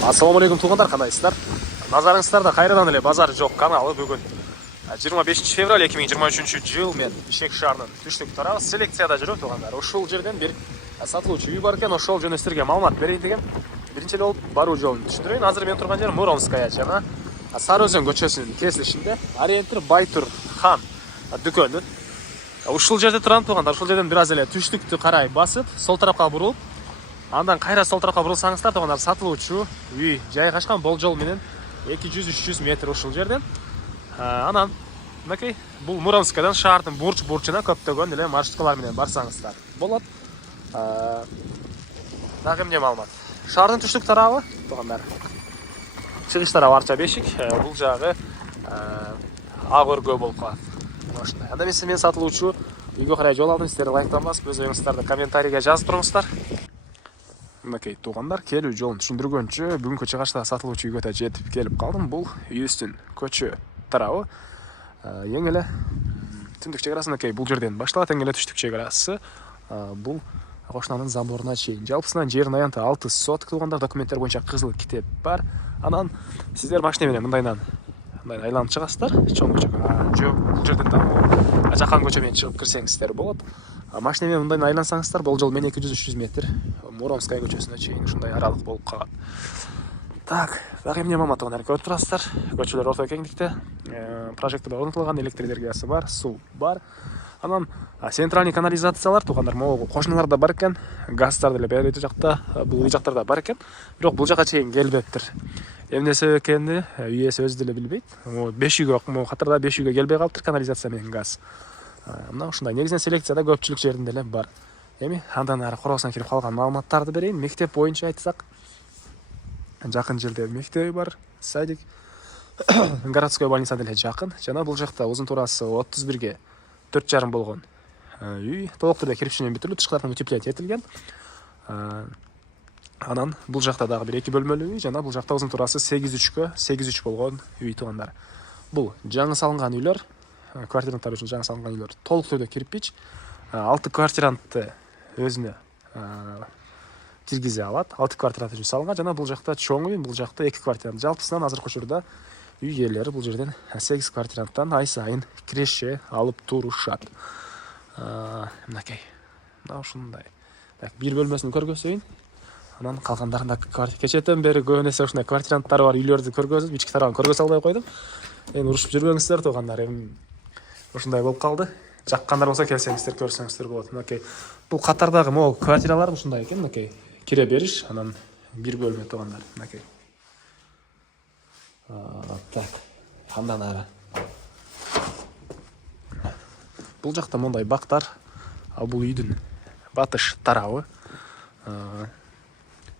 Ассалаумағалейкум туғандар, қандайсыздар? Назарыңыздарда қайрадан эле базар жоқ каналы бүгін 25 февраль 2023 жыл мен Бишкек шаарынын түштүк тарабы селекцияда жүрөм туғандар. Ошол жерден бир сатылуучу үй бар экен, ошол жөнүндө силерге маалымат берейин деген. Биринчи эле болуп баруу жолун түшүндүрөйүн. Азыр мен турган жер Муромская жана Сары Өзөн көчөсүнүн кесилишинде. Ориентир Байтур хан дүкөнү. Ушул жерде турам туғандар. Ушул жерден бир аз эле түштүктү карай басып, сол тарапка бурулуп, андан кайра сол тарапка бурулсаңыздар туғандар, сатылуучу үй жайгашкан болжол менен 200-300 метр ушул жерден. Анан мынакей бул Муромскаядан шаардын бурч-бурчуна көптөгөн эле маршруткалар менен барсаңыздар болот. Дагы эмне маалымат? Шаардын түштүк тарабы туғандар. Чыгыш тарабы Арча Бешик, бул жагы Ак өргөө болуп калат. Ошондой. Анда мен сатылуучу үйгө карай жол алдым. Сиздер лайктан басып, өз оюңуздарды комментарийге жазып туруңуздар. Мынакей туғандар, келүү жолун түшүндүргөнчө бүгүнкү чыгышта сатылуучу үйгө да жетип келип калдым. Бул үйүбүздүн көчө тарабы. Эң эле түндүк чек арасынакей бул жерден башталат, эң эле түштүк чек арасы бул кошунанын заборуна чейин. Жалпысынан жердин аянты 6 соток туғандар, документтер боюнча кызыл китеп бар. Анан сиздер машина менен мындайдан айланып чыгасыздар. Чоң көчө. Бул жерден да жакан көчө менен чыгып кирсеңиздер болот. Машина менен мындайдан айлансаңыздар, болжол менен 200-300 метр Муромская көчөсүнө чейин ушундай аралык болуп калат. Так, дагы эмне маалымат туган көрүп турасыздар. Көчөлөр орто кеңдикте, прожектор орнотулган, электр энергиясы бар, суу бар. Анан центральный канализациялар тугандар могу кошуналарда бар экен, газдар деле бери жакта, бул жактарда бар экен. Бирок бул жака чейин келбептир. Эмне себеп экенин үй ээси өзү деле билбейт. 5 үйгө катарда 5 үйгө келбей калыптыр канализация менен газ. Мына ушундай негизинен селекцияда көпчүлүк жеринде эле бар. Эми андан ары коросуна кирип калган маалыматтарды берейин. Мектеп боюнча айтсак, жакын жерде мектеби бар, садик, городской больница деле жакын. Жана бул жакта узун турасы 31ге 4,5 болгон үй толук түрдө кирпичинен бүтүрүлүп, тышкы утеплять этилген. Анан бул жакта дагы бир 2 бөлмөлүү үй, жана бул жакта узун турасы 8,3га 8,3 болгон үй тугандар. Бул жаңы салынган үйлөр, квартиранттар үчүн жаңы салынган үйлөр толук түрдө кирпич. 6 квартирантты өзүнө киргизе алат. 6 квартирант үчүн салынган, жана бул жакта чоң үй, бул жакта 2 квартирант. Жалпысынан азыркы учурда үй ээлери бул жерден 8 квартиранттан ай сайын киреше алып турушат. Мынакей. Мына ушундай. Так, бир бөлмөсүн көргөзөйүн. Анан калгандарында кечетен бери көбүн эсе ушундай квартиранттары бар үйлөрдү көргөзүп, ички тарабын көргөзө албай койдум. Эми урушуп жүрбөңүздөр тугандар, эми ушундай болуп калды. Жаккандар болсо келсеңиздер көрсөңүздөр болот. Мынакей. Бул катардагы могу квартиралар ушундай экен, мынакей. Кире бериш, анан бир бөлмө тугандар, мынакей. Так, андан ары. Бул жакта мондай бактар, бул үйдүн батыш тарабы.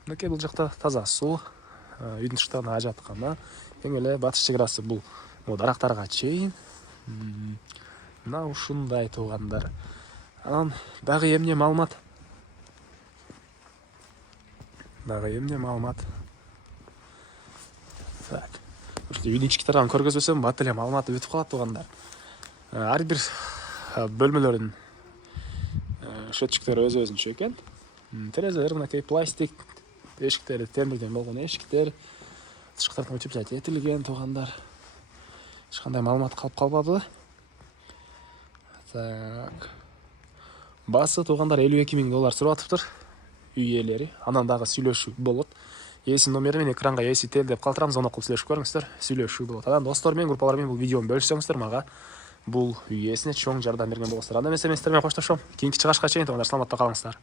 Мынакей бул жакта таза суу, үйдүн тыштагына ажаткана. Эң эле батыш чек арасы бул дарактарга чейин. Мына ушундай тугандар. Анан дагы эмне маалымат? Так. Үйдүн ички тарабын көргөзбөсөм, бат эле маалыматы өтүп калат тугандар. Ар бир бөлмөлөрдүн шөтчүктөрү өзүнчө экен. Терезелер мынакей пластик, эшиктери темирден болгон эшиктер, тышкы тарапта утеплять этилген тугандар. Эч кандай маалымат калып калбады. Так. Басы тугандар $52,000 сурап атыптыр үй ээлери. Анан дагы сүйлөшүү болот. Ээсинин номери менен экранга ээси тел деп калтырамыз, ону кылып сүйлөшүп көрүңүздөр. Сүйлөшүү болот. Анан достор менен, группалар менен бул видеону бөлүшсөңүздөр, мага бул үй ээсине чоң жардам берген болосуздар. Анда эмесе мен сиздер менен коштошом. Кийинки чыгышка чейин тугандар, саламатта калыңыздар.